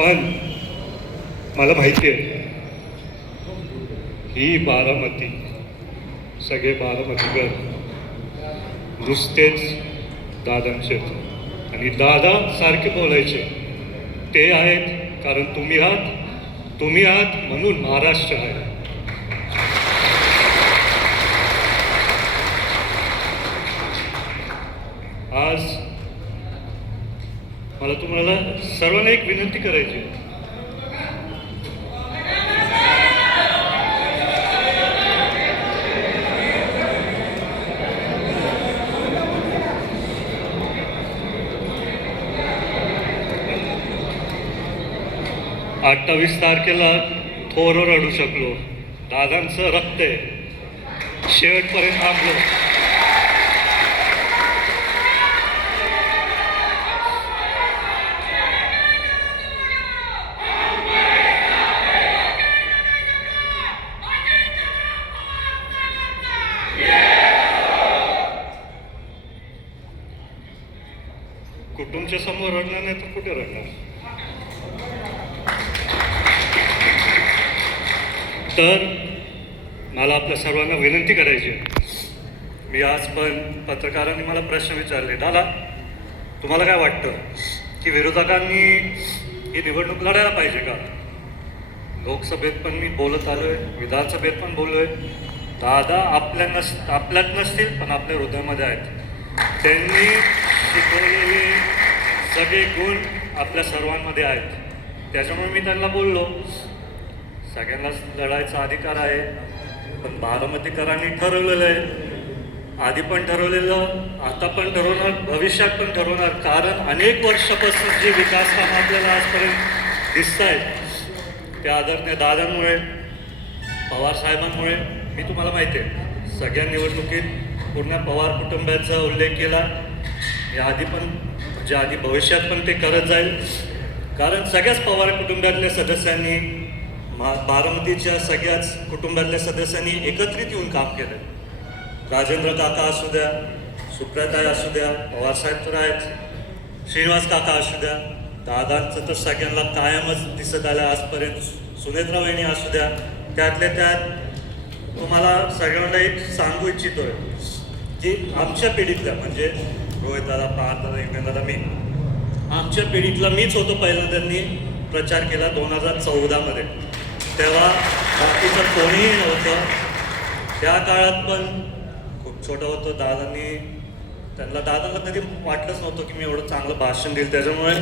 पण मला माहिती आहे ही बारामती, सगळे बारामतीकर नुसतेच दादांचे आणि दादा सारखे बोलायचे ते आहेत कारण तुम्ही आहात म्हणून महाराष्ट्र आहे. आज मला तुम्हाला सर्वांना एक विनंती करायची. अठ्ठावीस तारखेला थोर रडू शकलो, दादांचं रक्त आहे, शेवटपर्यंत थांबलो. कुटुंबच्या समोर रडणार नाही तर कुठे रडणार. तर मला आपल्या सर्वांना विनंती करायची. मी आज पण पत्रकारांनी मला प्रश्न विचारले, दादा तुम्हाला काय वाटतं की विरोधकांनी ही निवडणूक लढायला पाहिजे का? लोकसभेत पण मी बोलत आलोय, विधानसभेत पण बोललोय. दादा आपल्यात नसतील पण आपल्या हृदयामध्ये आहेत. त्यांनी शिकवलेले सगळे गुण आपल्या सर्वांमध्ये आहेत. त्याच्यामुळे मी त्यांना बोललो सगळ्यांनाच लढायचा अधिकार आहे, पण बारामतीकरांनी ठरवलेलं आहे, आधी पण ठरवलेलं, आता पण ठरवणार, भविष्यात पण ठरवणार. कारण अनेक वर्षापासून जे विकास कामं आपल्याला आजपर्यंत दिसत आहेत त्या आदरणीय दादांमुळे, पवार साहेबांमुळे. मी तुम्हाला माहिती आहे सगळ्या निवडणुकीत पूर्ण पवार कुटुंबाचा उल्लेख केला. याआधी पण म्हणजे आधी भविष्यात पण ते करत जाईल. कारण सगळ्याच पवार कुटुंबातल्या सदस्यांनी, बारामतीच्या सगळ्याच कुटुंबातल्या सदस्यांनी एकत्रित येऊन काम केलं. राजेंद्र काका असू द्या, सुप्रियाताई असू द्या, पवारसाहेब तर आहेत, श्रीनिवास काका असू द्या, दादांचं तर सगळ्यांना कायमच दिसत आलं आजपर्यंत, सुनेत्रा वहिनी असू द्या. त्यातल्या त्यात तुम्हाला सगळ्यांना एक सांगू इच्छितोय की आमच्या पिढीतल्या म्हणजे रोहित दादा, पार्थ दादा, युगेंद्र दादा, मी आमच्या पिढीतला मीच होतो पहिल्यांदा त्यांनी प्रचार केला 2014 तेव्हा बाकीचं कोणीही नव्हतं. त्या काळात पण खूप छोटं होतं. दादांना कधी वाटलंच नव्हतं की मी एवढं चांगलं भाषण देईल. त्याच्यामुळे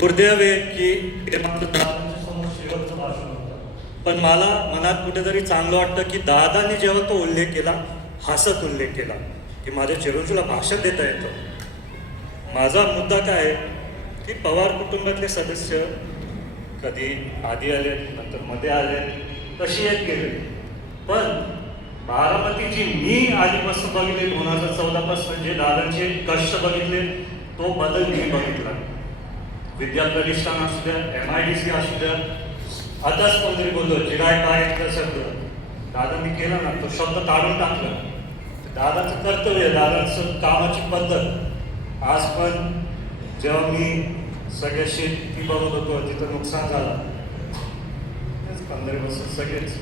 दुर्दैव आहे की हे माझं दादांच्या समोर शेवटचं भाषण होतं. पण मला मनात कुठेतरी चांगलं वाटतं की दादांनी जेव्हा तो उल्लेख केला, हसत उल्लेख केला की माझ्या चिरंजीला भाषण देता येतं. माझा मुद्दा काय आहे की पवार कुटुंबातले सदस्य कधी आधी आले, नंतर मध्ये आले, तशी येत गेले. पण बारामतीची मी आधीपासून बघितले, 2014 जे दादांचे कष्ट बघितले, तो बदल मी बघितला. विद्या प्रतिष्ठान असू द्या, MIDC असू द्या, आताच कोणतरी बोललो जिराय काय शब्द दादांनी केला ना, तो शब्द काढून टाकला. दादाचं कर्तव्य, दादांचं कामाची पद्धत. आज पण जेव्हा मी सगळ्या शेती बघत होतो तिथं नुकसान झालं, 15 वर्ष सगळेच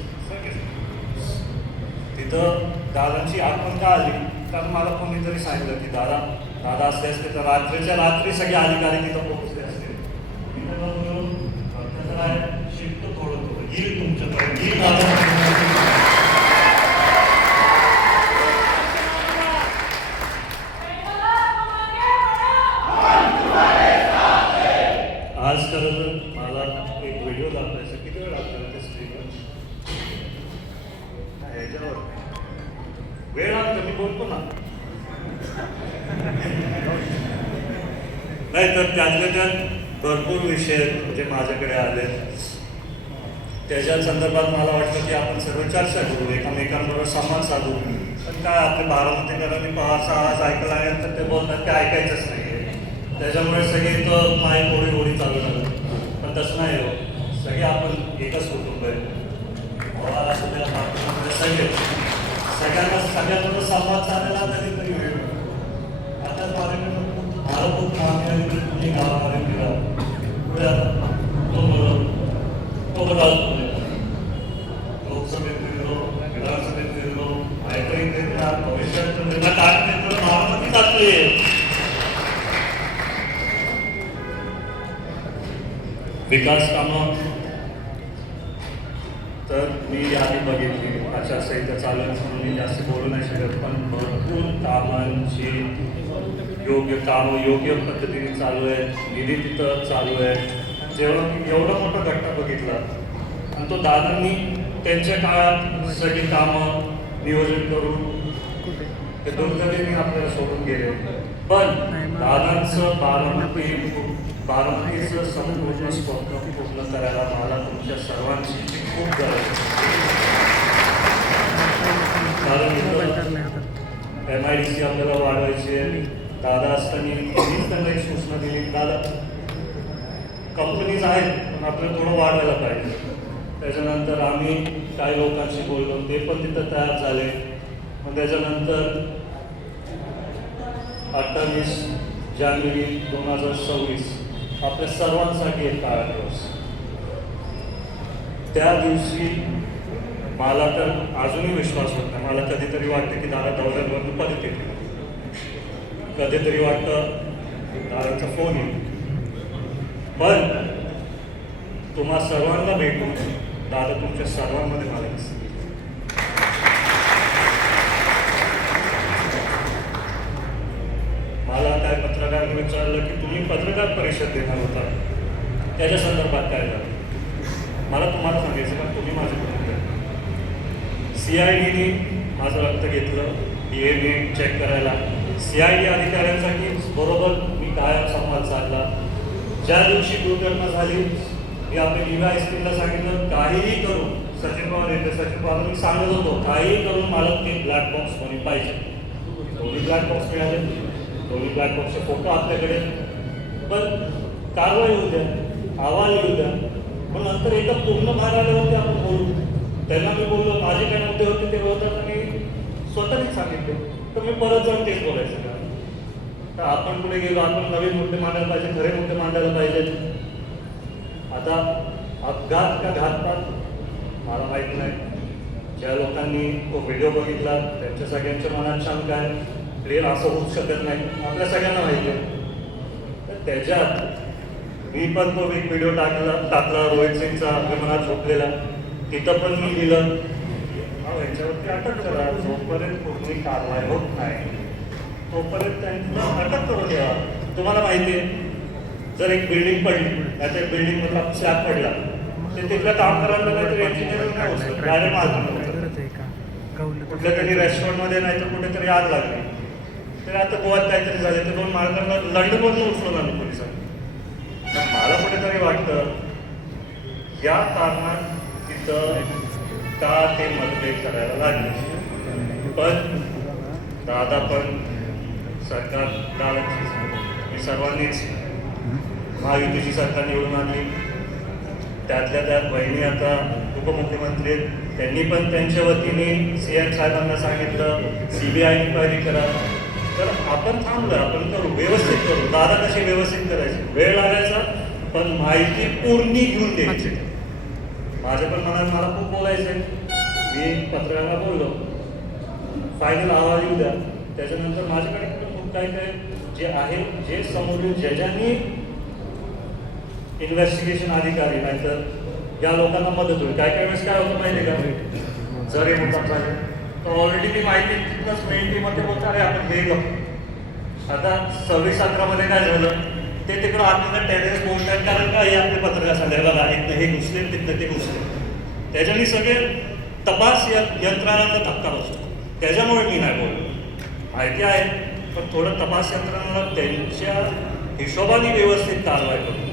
तिथं दादांची आठवण का आली? कारण मला कोणीतरी सांगितलं की दादा असले असते तर रात्रीच्या रात्री सगळे अधिकारी तिथं पोहोचले असते. शिफ्ट थोडं येईल तुमच्याकडे, येईल दादा. आज खरं तर मला एक व्हिडिओ दाखवायचा, किती वेळ लागतो त्या स्क्रीनवर? ह्याच्यावर वेळ लागतो, मी बोलतो ना. नाही तर त्यातल्या त्यात भरपूर विषय जे माझ्याकडे आले, त्याच्या संदर्भात मला वाटतं की आपण सर्व चर्चा करू, एकमेकांबरोबर संवाद साधू. पण काय आपले बारामतीकरांनी पवारचा आवाज ऐकला आहे तर ते बोलतात ते ऐकायचंच नाही. त्याच्यामुळे सगळे इथं माय होडी चालू झालं. पण तसं नाही हो, सगळे आपण एकच कुटुंब आहे. पवार असू द्या, सगळ्यांना संवाद साधायला कधीतरी वेळ. आता मला खूप मागणी गावामध्ये फिरा पुढे विकास कामं तर मी आधी बघितली, आचारसंहिता चालू आहे म्हणून मी जास्त बोलू नाही शकत, पण भरपूर कामांची योग्य कामं योग्य पद्धतीने चालू आहे, निधी तिथं चालू आहे. जेव्हा मी एवढा मोठा घटना बघितला आणि तो दादांनी त्यांच्या काळात सगळी कामं नियोजन करून ते दुर्दैवाने आपल्याला सोडून गेले. पण दादांचं बारामतीचं संपूर्ण स्वप्न पूर्ण करायला मला तुमच्या सर्वांची खूप गरज आहे. कारण MIDC आपल्याला वाढवायची आहे. दादा असताना मीच त्यांना एक सूचना दिली, दादा कंपनीज आहेत पण आपल्याला थोडं वाढवायला पाहिजे. त्याच्यानंतर आम्ही काही लोकांशी बोललो, ते पण तिथं तयार झाले. मग त्याच्यानंतर 28 जानेवारी 2026 आपल्या सर्वांसाठी एक काळा दिवस. त्या दिवशी मला तर अजूनही विश्वास होत नाही. मला कधीतरी वाटतं की दादा दौऱ्यावरून परत येतील, कधीतरी वाटतं दादाचा फोन येईल. पण तुम्हा सर्वांना भेटून दादा तुमच्या सर्वांमध्ये मला दिसते. मला काय पत्रकारांनी विचारलं की तुम्ही पत्रकार परिषद देणार होता, त्याच्या संदर्भात काय झालं. मला तुम्हाला सांगायचं का, तुम्ही माझे कुटुंब. CIDने माझं रक्त घेतलं DNA चेक करायला. CID अधिकाऱ्यांसाठी बरोबर मी कायम संवाद साधला. ज्या दिवशी दुर्घटना झाली मी आपल्या DYSPला सांगितलं काहीही करून, सचिन पवार येते, सचिन पवार मी सांगत होतो काहीही करून मला ते ब्लॅक बॉक्स कोणी पाहिजे. दोन्ही ब्लॅक बॉक्स मिळाले, दोन्ही ब्लॅक बॉक्सचे फोटो आपल्याकडे. पण कारवाई होऊ द्या, अहवाल येऊ द्या. पण नंतर एकदा पूर्ण भाग आल्यावरती आपण बोलू. त्यांना मी बोललो माझे काय मुद्दे होते ते होतात मी स्वतःच सांगितले, तर मी परत जाऊन तेच बोलायचं का. तर आपण पुढे गेलो, आपण नवीन मुद्दे मांडायला पाहिजे, खरे मुद्दे मांडायला पाहिजेत. आता अपघात का घातपात मला माहीत नाही. ज्या लोकांनी तो व्हिडिओ बघितला त्यांच्या सगळ्यांच्या मनात शंका आहे, प्लेन असं होऊ शकत नाही, आपल्या सगळ्यांना माहिती आहे. तर त्याच्यात मी पण तो एक व्हिडिओ टाकला रोहित सिंगचा विमानात झोपलेला. तिथं पण मी लिहिलं यांच्यावरती अटक करा, जोपर्यंत कुठली कारवाई होत नाही तोपर्यंत त्यांना अटक करून द्या. तुम्हाला माहिती आहे जर एक बिल्डिंग पडली, त्याच्या बिल्डिंगमधला स्लॅब पडला, ते तिथल्या कामगारांना काहीतरी इंजिनिअरिंग नाही होतं, डायरेक्ट मारलं होतं. कुठल्या तरी रेस्टॉरंटमध्ये नाही तर कुठेतरी आग लागली. तर आता गोव्यात काहीतरी झाले, तर 2 मार्गांना लंडनमधून उचलून आलं पोलिसांनी. मला कुठेतरी वाटतं या कारणात तिथं का ते मतभेद करायला लागले. पण दादा पण सरकार दादाची, मी सर्वांनीच महायुतीची सरकार निवडून आणली. त्यातल्या त्यात बहिणी आता उपमुख्यमंत्री आहेत, त्यांनी पण त्यांच्या वतीने CM साहेबांना सांगितलं CBI इन्क्वायरी करा. तर आपण थांबलं, आपण करू, व्यवस्थित करू. दादा कशी व्यवस्थित करायची, वेळ लागायचा पण माहिती पूर्ण घेऊन द्यायची. माझ्या पण मनात मला खूप बोलायचं आहे. मी पत्रकारांना बोललो फायनल अहवाल येऊ द्या, त्याच्यानंतर माझ्याकडे पण खूप काय काय जे आहे, जे समोरील जजांनी इन्व्हेस्टिगेशन अधिकारी नाही तर या लोकांना मदत होईल. काय काय वेळेस काय होतं माहिती आहे का, जर हे होतात झाले तर ऑलरेडी ती माहिती तिथंच मेंटीमध्ये बोलतात अरे आपण हे घेऊ. आता 26/11 काय झालं, ते तिकडं आपल्याला टेरेस बोलतात कारण का हे आपले पत्रकार संदर्भाला आहेत हे घुसले तिथं ते घुसले. त्याच्यानी सगळे तपास यंत्रणांना धक्का बसतो. त्याच्यामुळे मी नाही बोललो. माहिती आहे पण थोडं तपास यंत्रणाला त्यांच्या हिशोबाने व्यवस्थित कारवाई करू.